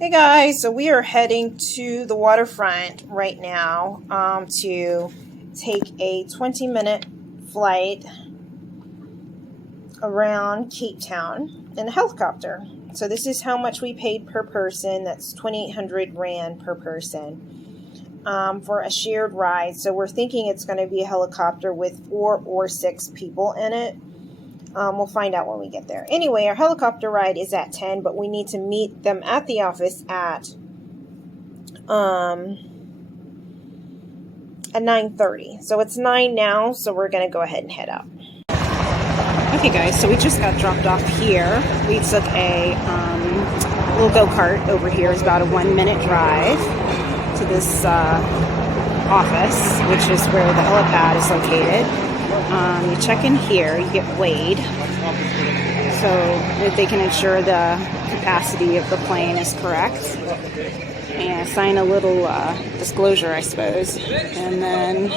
Hey guys, so we are heading to the waterfront right now to take a 20-minute flight around Cape Town in a helicopter. So this is how much we paid per person. That's 2,800 Rand per person for a shared ride. So we're thinking it's going to be a helicopter with 4 or 6 people in it. We'll find out when we get there. Anyway, our helicopter ride is at 10, but we need to meet them at the office at 9:30. So it's 9 now, so we're going to go ahead and head up. Okay, guys, so we just got dropped off here. We took a little go-kart over here. It's about a 1-minute drive to this office, which is where the helipad is located. You check in here, you get weighed, so that they can ensure the capacity of the plane is correct, and sign a little disclosure, I suppose, and then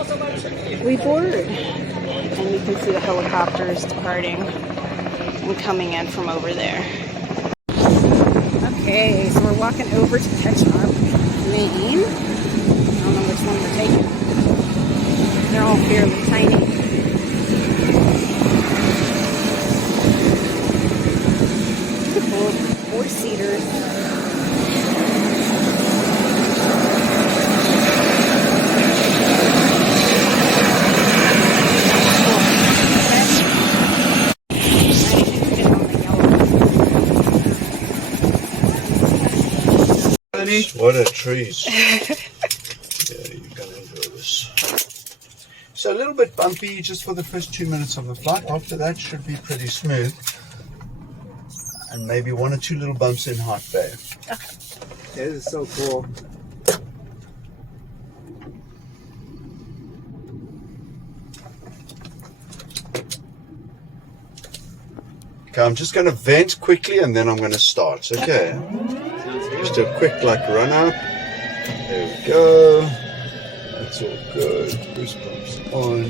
we board, and you can see the helicopters departing and coming in from over there. Okay, so we're walking over to Ketchup, Maine. I don't know which one we're taking. They're all fairly tiny. Beautiful 4-seaters. What a treat. Yeah, you're going to enjoy this. So a little bit bumpy just for the first 2 minutes of the flight. After that should be pretty smooth. And maybe 1 or 2 little bumps in Hot Bay. Okay. This is so cool. Okay, I'm just going to vent quickly and then I'm going to start. Okay. Just do a quick run up. There we go. That's all good. Boost pumps on.